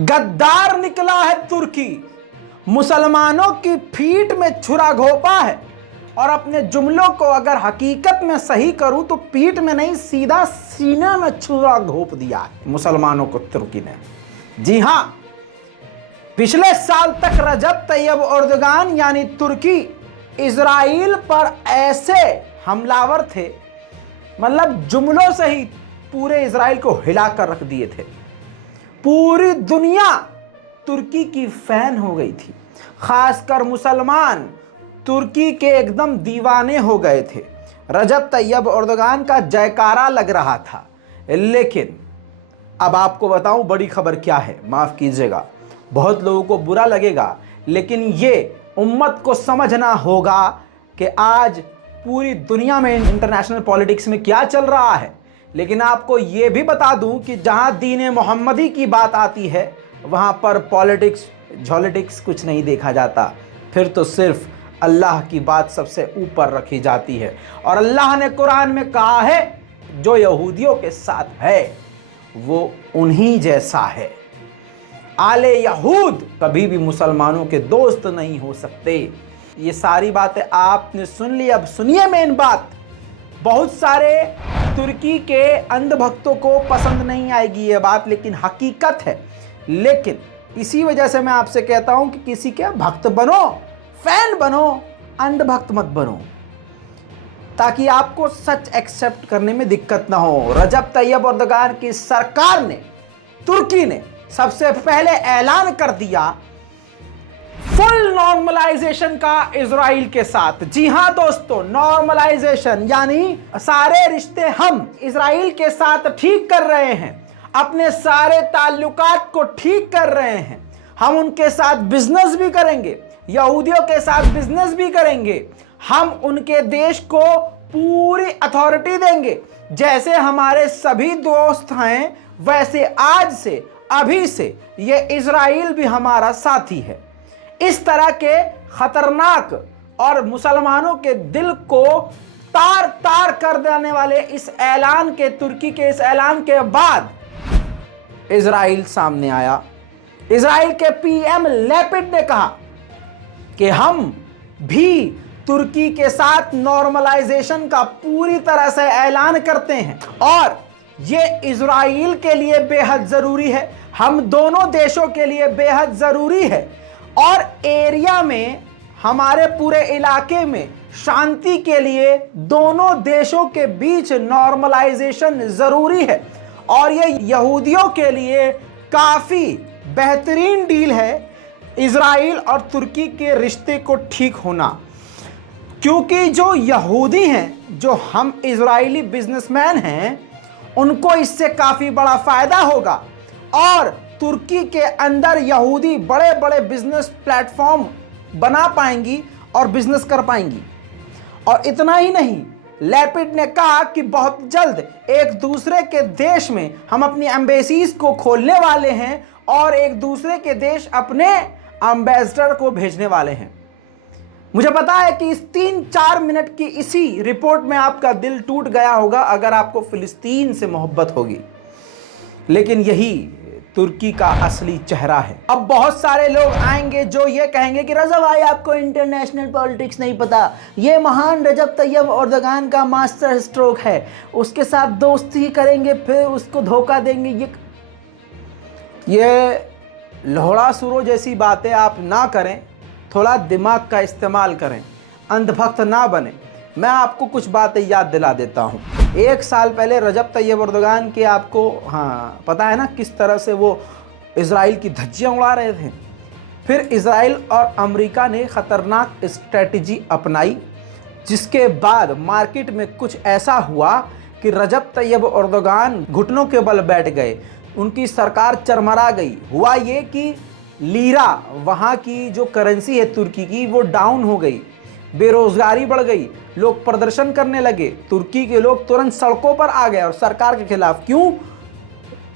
गद्दार निकला है तुर्की, मुसलमानों की फीट में छुरा घोंपा है। और अपने जुमलों को अगर हकीकत में सही करूं तो पीठ में नहीं, सीधा सीने में छुरा घोंप दिया है मुसलमानों को तुर्की ने। जी हां, पिछले साल तक रजब तैयब एर्दोगान यानी तुर्की इजराइल पर ऐसे हमलावर थे, मतलब जुमलों से ही पूरे इजराइल को हिलाकर रख दिए थे। पूरी दुनिया तुर्की की फैन हो गई थी, खासकर मुसलमान तुर्की के एकदम दीवाने हो गए थे। रजब तैयब एर्दोगान का जयकारा लग रहा था। लेकिन अब आपको बताऊं बड़ी खबर क्या है। माफ कीजिएगा, बहुत लोगों को बुरा लगेगा, लेकिन ये उम्मत को समझना होगा कि आज पूरी दुनिया में इंटरनेशनल पॉलिटिक्स में क्या चल रहा है। लेकिन आपको ये भी बता दूं कि जहां दीन मोहम्मदी की बात आती है वहां पर पॉलिटिक्स झॉलिटिक्स कुछ नहीं देखा जाता। फिर तो सिर्फ अल्लाह की बात सबसे ऊपर रखी जाती है। और अल्लाह ने कुरान में कहा है, जो यहूदियों के साथ है वो उन्हीं जैसा है। आले यहूद कभी भी मुसलमानों के दोस्त नहीं हो सकते। ये सारी बातें आपने सुन ली। अब सुनिए मेन बात। बहुत सारे तुर्की के अंधभक्तों को पसंद नहीं आएगी ये बात, लेकिन हकीकत है। लेकिन इसी वजह से मैं आपसे कहता हूं कि किसी के भक्त बनो, फैन बनो, अंधभक्त मत बनो, ताकि आपको सच एक्सेप्ट करने में दिक्कत ना हो। रजब तैयब एर्दोगान की सरकार ने, तुर्की ने सबसे पहले ऐलान कर दिया फुल नॉर्मलाइजेशन का इजराइल के साथ। जी हां दोस्तों, नॉर्मलाइजेशन यानी सारे रिश्ते हम इजराइल के साथ ठीक कर रहे हैं, अपने सारे ताल्लुकात को ठीक कर रहे हैं। हम उनके साथ बिजनेस भी करेंगे, यहूदियों के साथ बिजनेस भी करेंगे। हम उनके देश को पूरी अथॉरिटी देंगे। जैसे हमारे सभी दोस्त हैं, वैसे आज से, अभी से ये इजराइल भी हमारा साथी है। इस तरह के खतरनाक और मुसलमानों के दिल को तार तार कर देने वाले इस ऐलान के, तुर्की के इस ऐलान के बाद इजराइल सामने आया। इजराइल के पीएम लेपिड ने कहा कि हम भी तुर्की के साथ नॉर्मलाइजेशन का पूरी तरह से ऐलान करते हैं और ये इजराइल के लिए बेहद जरूरी है, हम दोनों देशों के लिए बेहद जरूरी है। और एरिया में, हमारे पूरे इलाके में शांति के लिए दोनों देशों के बीच नॉर्मलाइजेशन जरूरी है। और ये यहूदियों के लिए काफी बेहतरीन डील है इजराइल और तुर्की के रिश्ते को ठीक होना, क्योंकि जो यहूदी हैं, जो हम इजरायली बिजनेसमैन हैं, उनको इससे काफी बड़ा फायदा होगा। और तुर्की के अंदर यहूदी बड़े बड़े बिजनेस प्लेटफॉर्म बना पाएंगी और बिजनेस कर पाएंगी। और इतना ही नहीं, लेपिड ने कहा कि बहुत जल्द एक दूसरे के देश में हम अपनी एम्बेसीज को खोलने वाले हैं और एक दूसरे के देश अपने एम्बेसडर को भेजने वाले हैं। मुझे पता है कि इस 3-4 मिनट की इसी रिपोर्ट में आपका दिल टूट गया होगा अगर आपको फिलिस्तीन से मोहब्बत होगी, लेकिन यही तुर्की का असली चेहरा है। अब बहुत सारे लोग आएंगे जो ये कहेंगे कि रज़ा भाई आपको इंटरनेशनल पॉलिटिक्स नहीं पता, ये महान रजब तैयब एर्दोगान का मास्टर स्ट्रोक है, उसके साथ दोस्ती करेंगे फिर उसको धोखा देंगे। ये लोहड़ा सुरो जैसी बातें आप ना करें, थोड़ा दिमाग का इस्तेमाल करें, अंधभक्त ना बने। मैं आपको कुछ बातें याद दिला देता हूँ। 1 साल पहले रजब तैयब एर्दोगान के, आपको पता है ना किस तरह से वो इजराइल की धज्जियाँ उड़ा रहे थे। फिर इजराइल और अमेरिका ने ख़तरनाक स्ट्रेटजी अपनाई, जिसके बाद मार्केट में कुछ ऐसा हुआ कि रजब तैयब एर्दोगान घुटनों के बल बैठ गए, उनकी सरकार चरमरा गई। हुआ ये कि लीरा, वहाँ की जो करेंसी है तुर्की की, वो डाउन हो गई, बेरोजगारी बढ़ गई, लोग प्रदर्शन करने लगे। तुर्की के लोग तुरंत सड़कों पर आ गए और सरकार के खिलाफ। क्यों?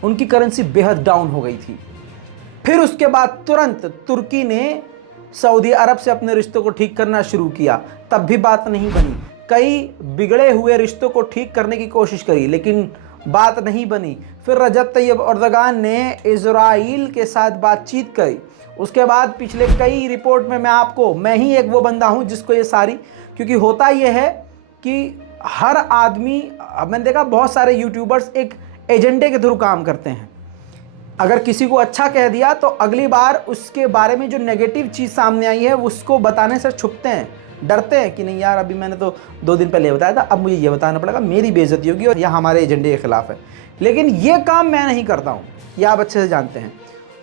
उनकी करेंसी बेहद डाउन हो गई थी। फिर उसके बाद तुरंत तुर्की ने सऊदी अरब से अपने रिश्तों को ठीक करना शुरू किया, तब भी बात नहीं बनी। कई बिगड़े हुए रिश्तों को ठीक करने की कोशिश करी, लेकिन बात नहीं बनी। फिर रजब तैयब अर्दगान ने इजराइल के साथ बातचीत करी। उसके बाद पिछले कई रिपोर्ट में मैं ही एक वो बंदा हूँ जिसको ये सारी, क्योंकि होता ये है कि हर आदमी, मैंने देखा बहुत सारे यूट्यूबर्स एक एजेंडे के थ्रू काम करते हैं। अगर किसी को अच्छा कह दिया तो अगली बार उसके बारे में जो नेगेटिव चीज़ सामने आई है उसको बताने से छुपते हैं, डरते हैं कि नहीं यार अभी मैंने तो 2 दिन पहले बताया था, अब मुझे ये बताना पड़ेगा, मेरी बेइज्जती होगी और यह हमारे एजेंडे के खिलाफ है। लेकिन ये काम मैं नहीं करता हूँ, यह आप अच्छे से जानते हैं।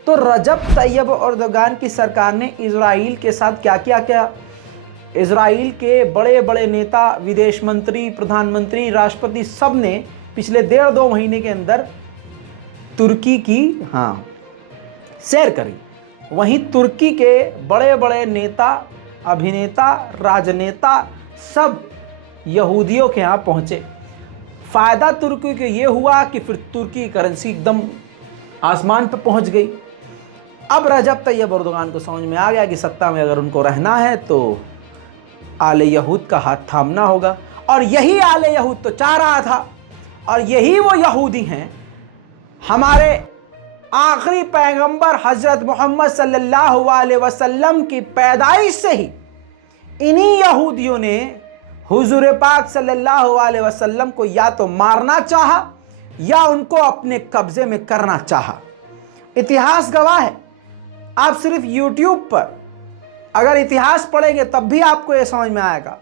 तो रजब तैयब अर्दगान की सरकार ने इजराइल के साथ क्या किया। इजराइल के बड़े बड़े नेता, विदेश मंत्री, प्रधानमंत्री, राष्ट्रपति, सब ने पिछले 1.5-2 महीने के अंदर तुर्की की सैर करी। वहीं तुर्की के बड़े बड़े नेता, अभिनेता, राजनेता सब यहूदियों के यहाँ पहुँचे। फ़ायदा तुर्की को ये हुआ कि फिर तुर्की करेंसी एकदम आसमान पर पहुँच गई। अब रजब तैयब अर्दगान को समझ में आ गया कि सत्ता में अगर उनको रहना है तो आले यहूद का हाथ थामना होगा। और यही आले यहूद तो चाह रहा था, और यही वो यहूदी हैं हमारे आखिरी पैगंबर हजरत मोहम्मद सल्लल्लाहु अलैहि वसल्लम की पैदाइश से ही इन्हीं यहूदियों ने हुजूर पाक सल्लल्लाहु अलैहि वसल्लम को या तो मारना चाहा या उनको अपने कब्जे में करना चाहा। इतिहास गवाह है। आप सिर्फ YouTube पर अगर इतिहास पढ़ेंगे तब भी आपको यह समझ में आएगा,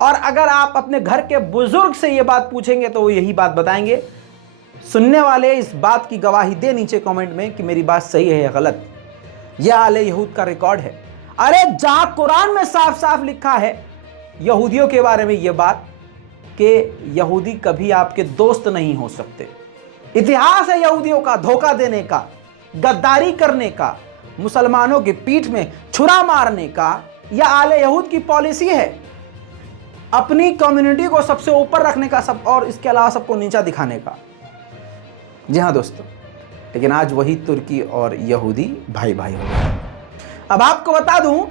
और अगर आप अपने घर के बुजुर्ग से ये बात पूछेंगे तो वो यही बात बताएंगे। सुनने वाले इस बात की गवाही दे नीचे कमेंट में कि मेरी बात सही है या गलत। यह आले यहूद का रिकॉर्ड है। अरे जहां कुरान में साफ साफ लिखा है यहूदियों के बारे में यह बात कि यहूदी कभी आपके दोस्त नहीं हो सकते। इतिहास है यहूदियों का धोखा देने का, गद्दारी करने का, मुसलमानों की पीठ में छुरा मारने का। यह आले यहूद की पॉलिसी है, अपनी कम्युनिटी को सबसे ऊपर रखने का, सब और इसके अलावा सबको नीचा दिखाने का। जी हाँ दोस्तों, लेकिन आज वही तुर्की और यहूदी भाई भाई हो गए। अब आपको बता दूं,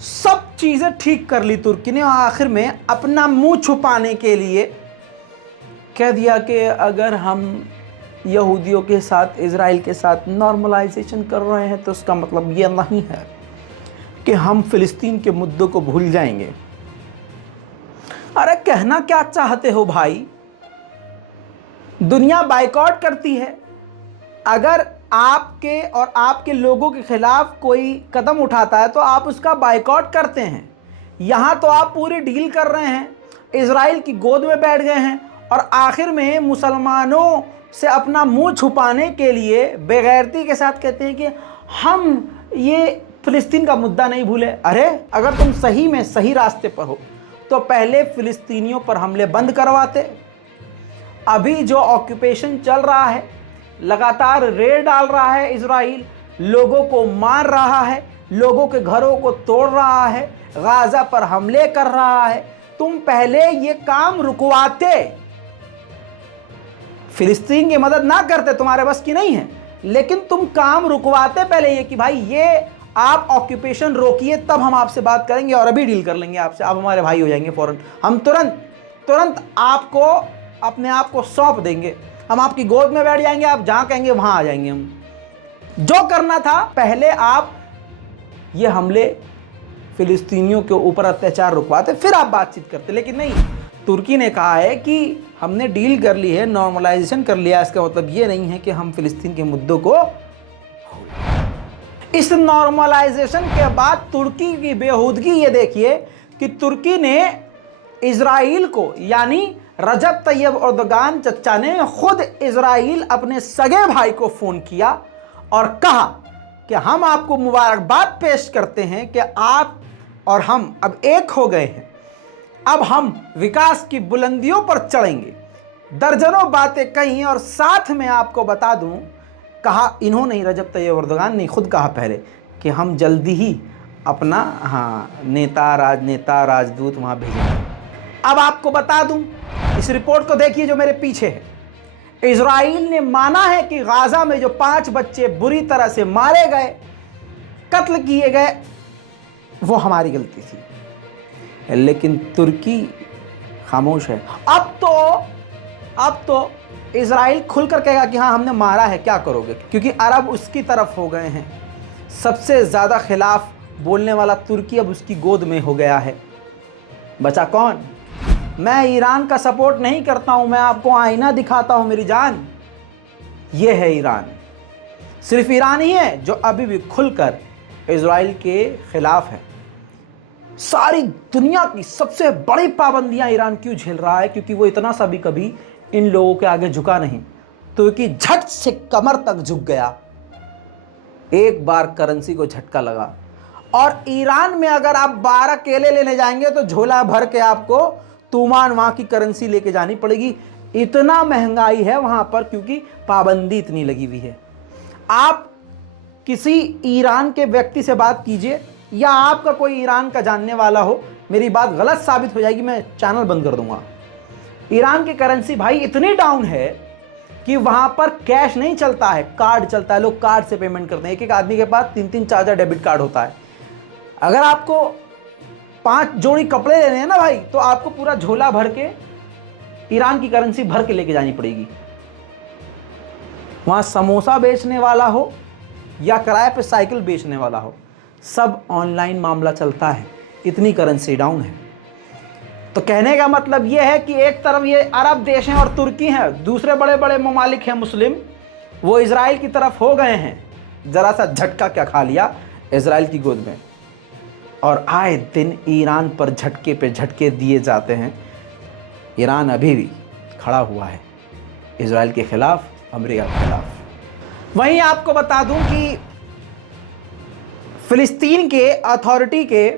सब चीजें ठीक कर ली तुर्की ने, और आखिर में अपना मुंह छुपाने के लिए कह दिया कि अगर हम यहूदियों के साथ, इजराइल के साथ नॉर्मलाइजेशन कर रहे हैं तो उसका मतलब यह नहीं है कि हम फिलिस्तीन के मुद्दों को भूल जाएंगे। अरे कहना क्या चाहते हो भाई? दुनिया बाइकआउट करती है। अगर आपके और आपके लोगों के खिलाफ कोई कदम उठाता है तो आप उसका बाइकआउट करते हैं। यहाँ तो आप पूरी डील कर रहे हैं, इजराइल की गोद में बैठ गए हैं, और आखिर में मुसलमानों से अपना मुंह छुपाने के लिए बेगैरती के साथ कहते हैं कि हम ये फिलिस्तीन का मुद्दा नहीं भूले। अरे अगर तुम सही में सही रास्ते पर हो तो पहले फिलिस्तीनियों पर हमले बंद करवाते। अभी जो ऑक्यूपेशन चल रहा है, लगातार रेड डाल रहा है इजराइल, लोगों को मार रहा है, लोगों के घरों को तोड़ रहा है, गाजा पर हमले कर रहा है, तुम पहले ये काम रुकवाते। फिलिस्तीन की मदद ना करते, तुम्हारे बस की नहीं है, लेकिन तुम काम रुकवाते पहले ये कि भाई ये आप ऑक्यूपेशन रोकिए, तब हम आपसे बात करेंगे और अभी डील कर लेंगे आपसे, आप हमारे भाई हो जाएंगे फौरन। हम तुरंत आपको अपने आप को सौंप देंगे, हम आपकी गोद में बैठ जाएंगे, आप जहां कहेंगे वहां आ जाएंगे। हम जो करना था पहले आप ये हमले, फिलिस्तीनियों के ऊपर अत्याचार रुकवाते, फिर आप बातचीत करते। लेकिन नहीं, तुर्की ने कहा है कि हमने डील कर ली है, नॉर्मलाइजेशन कर लिया। इसका मतलब ये नहीं है कि हम फिलिस्तीन के मुद्दों को, इस नॉर्मलाइजेशन के बाद तुर्की की बेहूदगी ये देखिए कि तुर्की ने इजराइल को, यानी रजब तैयब अर्दगान चचा ने खुद इजराइल अपने सगे भाई को फोन किया और कहा कि हम आपको मुबारकबाद पेश करते हैं कि आप और हम अब एक हो गए हैं, अब हम विकास की बुलंदियों पर चढ़ेंगे। दर्जनों बातें कही, और साथ में आपको बता दूं, कहा इन्होंने ही, रजब तैयब अर्दगान ने खुद कहा पहले कि हम जल्दी ही अपना नेता, राजनेता, राजदूत वहाँ भेजेंगे। अब आपको बता दूं, इस रिपोर्ट को देखिए जो मेरे पीछे है। इजराइल ने माना है कि गाजा में जो 5 बच्चे बुरी तरह से मारे गए, कत्ल किए गए, वो हमारी गलती थी, लेकिन तुर्की खामोश है। अब तो अब तो इजराइल खुलकर कहेगा कि हाँ हमने मारा है, क्या करोगे, क्योंकि अरब उसकी तरफ हो गए हैं। सबसे ज़्यादा खिलाफ बोलने वाला तुर्की अब उसकी गोद में हो गया है। बचा कौन? मैं ईरान का सपोर्ट नहीं करता हूं, मैं आपको आईना दिखाता हूं मेरी जान। ये है ईरान। सिर्फ ईरान ही है जो अभी भी खुलकर इजराइल के खिलाफ है। सारी दुनिया की सबसे बड़ी पाबंदियां ईरान क्यों झेल रहा है? क्योंकि वो इतना सा भी कभी इन लोगों के आगे झुका नहीं, तो कि झट से कमर तक झुक गया। एक बार करेंसी को झटका लगा। और ईरान में अगर आप 12 केले लेने जाएंगे तो झोला भर के आपको तूमान वहां की करेंसी लेके जानी पड़ेगी। इतना महंगाई है वहां पर, क्योंकि पाबंदी इतनी लगी हुई है। आप किसी ईरान के व्यक्ति से बात कीजिए, या आपका कोई ईरान का जानने वाला हो, मेरी बात गलत साबित हो जाएगी, मैं चैनल बंद कर दूंगा। ईरान की करेंसी भाई इतनी डाउन है कि वहां पर कैश नहीं चलता है, कार्ड चलता है। लोग कार्ड से पेमेंट करते हैं। एक एक आदमी के पास 3-3 4-4 डेबिट कार्ड होता है। अगर आपको 5 जोड़ी कपड़े लेने हैं ना भाई, तो आपको पूरा झोला भर के ईरान की करेंसी भर के लेके जानी पड़ेगी। वहां समोसा बेचने वाला हो या किराए पे साइकिल बेचने वाला हो, सब ऑनलाइन मामला चलता है, इतनी करेंसी डाउन है। तो कहने का मतलब यह है कि एक तरफ ये अरब देश हैं और तुर्की हैं, दूसरे बड़े बड़े ममालिक हैं मुस्लिम, वो इजराइल की तरफ हो गए हैं। जरा सा झटका क्या खा लिया इजराइल की गोद में, और आए दिन ईरान पर झटके पे झटके दिए जाते हैं। ईरान अभी भी खड़ा हुआ है इजराइल के खिलाफ, अमेरिका के खिलाफ। वहीं आपको बता दूं कि फिलिस्तीन के अथॉरिटी के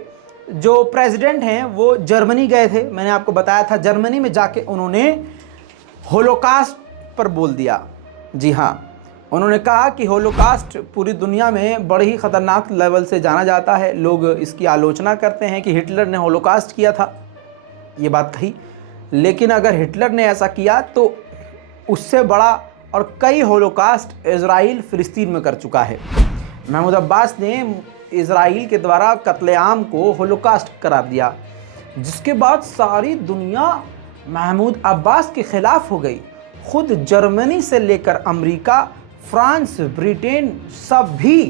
जो प्रेसिडेंट हैं वो जर्मनी गए थे। मैंने आपको बताया था, जर्मनी में जाके उन्होंने होलोकास्ट पर बोल दिया। जी हाँ, उन्होंने कहा कि होलोकास्ट पूरी दुनिया में बड़ी ही ख़तरनाक लेवल से जाना जाता है। लोग इसकी आलोचना करते हैं कि हिटलर ने होलोकास्ट किया था, ये बात कही। लेकिन अगर हिटलर ने ऐसा किया तो उससे बड़ा और कई होलोकास्ट इजराइल फ़िलिस्तीन में कर चुका है। महमूद अब्बास ने इजराइल के द्वारा कत्लेआम को होलोकास्ट करार दिया, जिसके बाद सारी दुनिया महमूद अब्बास के खिलाफ हो गई। खुद जर्मनी से लेकर अमेरिका, फ्रांस, ब्रिटेन सब भी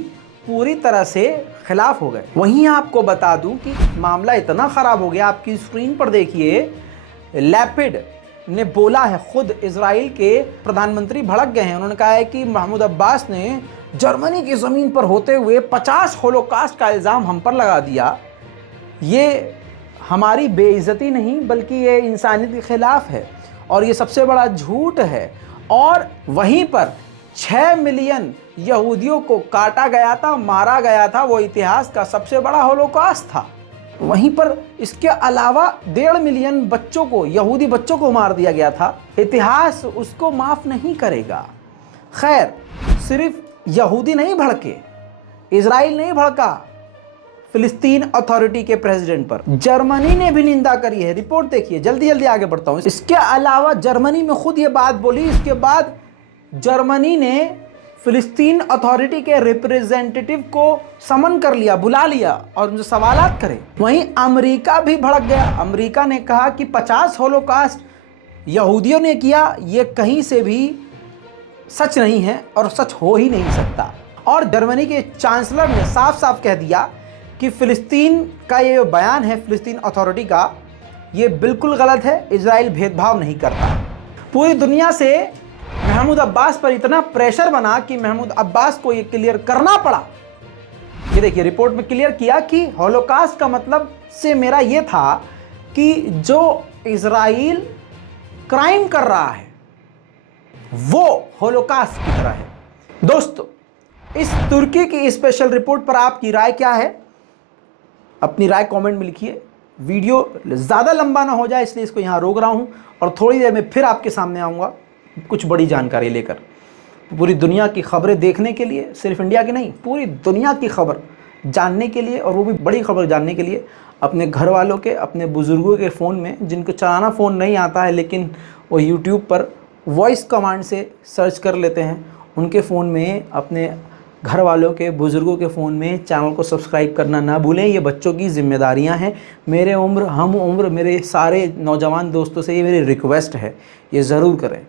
पूरी तरह से खिलाफ हो गए। वहीं आपको बता दूं कि मामला इतना ख़राब हो गया, आपकी स्क्रीन पर देखिए, लैपिड ने बोला है, खुद इजराइल के प्रधानमंत्री भड़क गए हैं। उन्होंने कहा है कि महमूद अब्बास ने जर्मनी की ज़मीन पर होते हुए 50 होलोकास्ट का इल्ज़ाम हम पर लगा दिया। ये हमारी बेइज्जती नहीं बल्कि ये इंसानियत के ख़िलाफ़ है और ये सबसे बड़ा झूठ है। और वहीं पर 6 मिलियन यहूदियों को काटा गया था, मारा गया था, वो इतिहास का सबसे बड़ा होलोकास्ट था। वहीं पर इसके अलावा 1.5 मिलियन बच्चों को, यहूदी बच्चों को मार दिया गया था। इतिहास उसको माफ़ नहीं करेगा। खैर, सिर्फ यहूदी नहीं भड़के, इजराइल नहीं भड़का फिलिस्तीन अथॉरिटी के प्रेसिडेंट पर, जर्मनी ने भी निंदा करी है। रिपोर्ट देखिए, जल्दी जल्दी आगे बढ़ता हूं। इसके अलावा जर्मनी में खुद ये बात बोली। इसके बाद जर्मनी ने फिलिस्तीन अथॉरिटी के रिप्रेजेंटेटिव को समन कर लिया, बुला लिया और उनसे सवालात करे। वहीं अमेरिका भी भड़क गया। अमेरिका ने कहा कि 50 होलोकास्ट यहूदियों ने किया, ये कहीं से भी सच नहीं है और सच हो ही नहीं सकता। और जर्मनी के चांसलर ने साफ साफ कह दिया कि फ़िलिस्तीन का ये बयान है फ़िलिस्तीन अथॉरिटी का, ये बिल्कुल गलत है। इजराइल भेदभाव नहीं करता। पूरी दुनिया से महमूद अब्बास पर इतना प्रेशर बना कि महमूद अब्बास को ये क्लियर करना पड़ा। ये देखिए, रिपोर्ट में क्लियर किया कि होलोकास्ट का मतलब से मेरा ये था कि जो इजराइल क्राइम कर रहा है वो होलोकास्ट की तरह है। दोस्तों, इस तुर्की की स्पेशल रिपोर्ट पर आपकी राय क्या है? अपनी राय कमेंट में लिखिए। वीडियो ज़्यादा लंबा ना हो जाए इसलिए इसको यहाँ रोक रहा हूँ और थोड़ी देर में फिर आपके सामने आऊँगा कुछ बड़ी जानकारी लेकर। पूरी दुनिया की खबरें देखने के लिए, सिर्फ इंडिया की नहीं, पूरी दुनिया की खबर जानने के लिए, और वो भी बड़ी खबर जानने के लिए, अपने घर वालों के, अपने बुज़ुर्गों के फ़ोन में, जिनको चलाना फ़ोन नहीं आता है लेकिन वो यूट्यूब पर वॉइस कमांड से सर्च कर लेते हैं, उनके फ़ोन में अपने घर वालों के, बुज़ुर्गों के फ़ोन में चैनल को सब्सक्राइब करना ना भूलें। ये बच्चों की ज़िम्मेदारियां हैं। मेरे उम्र, हम उम्र, मेरे सारे नौजवान दोस्तों से ये मेरी रिक्वेस्ट है, ये ज़रूर करें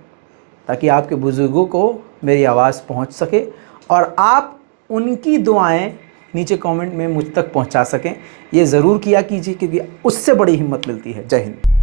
ताकि आपके बुज़ुर्गों को मेरी आवाज़ पहुंच सके और आप उनकी दुआएं नीचे कमेंट में मुझ तक पहुंचा सकें। ये ज़रूर किया कीजिए क्योंकि उससे बड़ी हिम्मत मिलती है। जय हिंद।